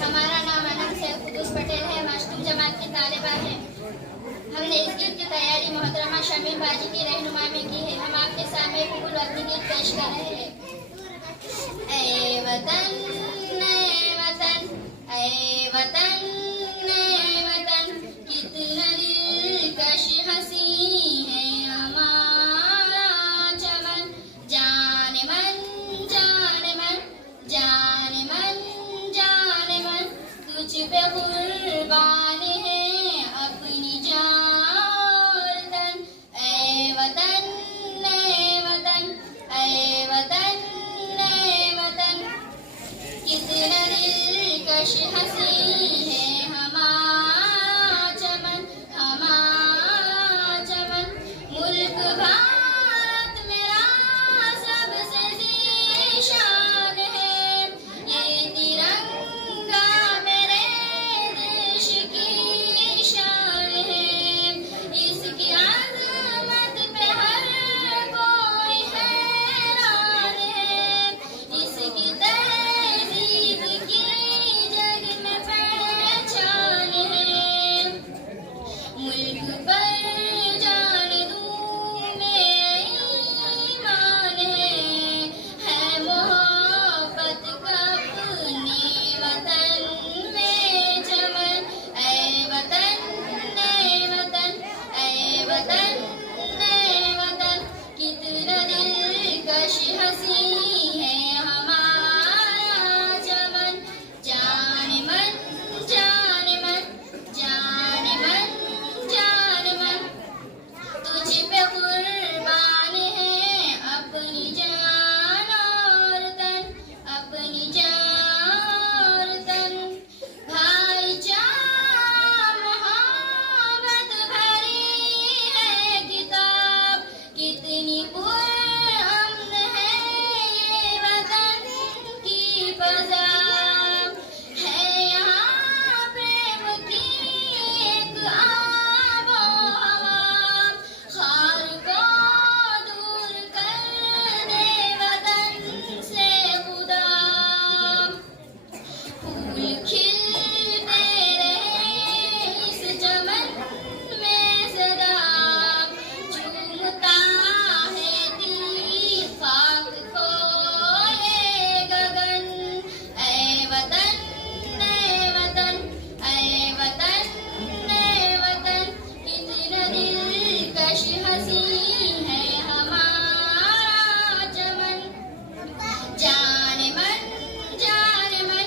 हमारा नाम अनम सैयद कुदूस पटेल है। मशतूम जमात की तालिबा है। हमने इस गीत की तैयारी मोहतरमा शमीम बाजी की रहनुमाई में की है। हम आपके सामने फूल वतनी गीत पेश कर रहे हैं। ऐ वतन ऐ वतन ऐ वतन ऐ वतन, कितना दिलकश हंसी है हमारा चमन। जाने मन जाने मन जाने मन जाने मन, तुझ पे कुर्बान है अपनी जान और तन। ऐ वतन ऐ वतन ऐ वतन ऐ वतन, कितना दिलकश हंसी है हमारा चमन हमारा चमन। मुल्क भारत मेरा सबसे ज़ीशान है, ये तिरंगा मेरे देश की शान है। इसकी अज़मत पे हर कोई हैरान है, इसकी तहज़ीब की जग में पहचान है। मुल्क पर जान दूँ मैं ईमान है मोहब्बत का अपने वतन में चमन। ऐ वतन ऐ वतन ऐ वतन ऐ वतन, कितना दिलकश हंसी है हमारा चमन। जाने मन जाने मन जाने मन जाने मन, तुझ पे कुर्बान है अपनी जान और तन अपनी जान और तन। भाईचारा मोहब्बत भरी है किताब, कितनी पुरअमन है ये वतन की फ़ज़ा। है यहाँ प्रेम की एक आबो हवा, खार को दूर कर दे वतन से खुदा। फूल खिलते रहे इस चमन में सदा, झूमता है दिल खाक को ये गगन। ऐ वतन ऐ वतन ऐ वतन ऐ वतन, कितना दिलकश हंसी है हमारा चमन। जाने मन जाने मन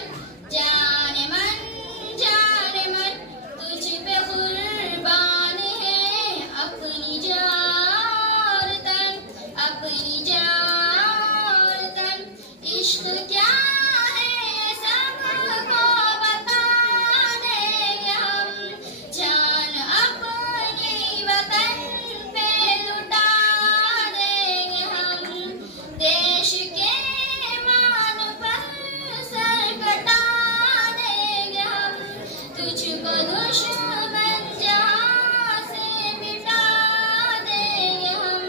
जाने मन जाने मन, तुझ पे कुर्बान है अपनी जान और तन अपनी जान और तन। इश्क क्या है ये सबको बता देंगे हम, जान अपनी वतन पे लुटा देंगे हम। देश के मान पर सर कटा देंगे हम, तुझको दुश्मन जहाँ से मिटा देंगे हम।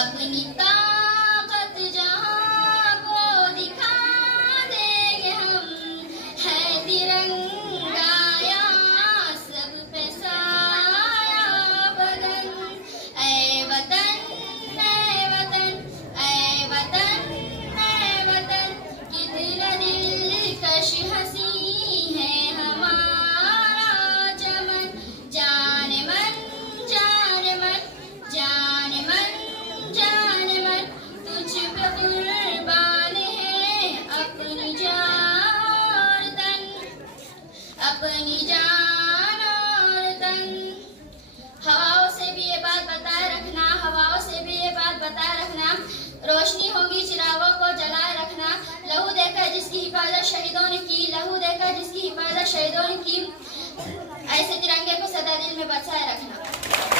अपनी ताकत जहाँ को दिखा देंगे हम, है तिरंगा यहाँ सब पे साया बदन। ऐ वतन ऐ वतन ऐ वतन ऐ वतन, कितना दिलकश हंसी है हमारा चमन। जाने मन जाने मन जाने मन जाने मन, तुझ पे कुर्बान है अपनी जान और तन अपनी जान और तन। हवाओं से भी ये बात बताए रखना, हवाओं से भी ये बात बताए रखना, रोशनी होगी चिरागों को जलाए रखना। लहू देकर जिसकी हिफाजत शहीदों ने की, लहू देकर जिसकी हिफाजत शहीदों ने की, ऐसे तिरंगे को सदा दिल में बचाए रखना।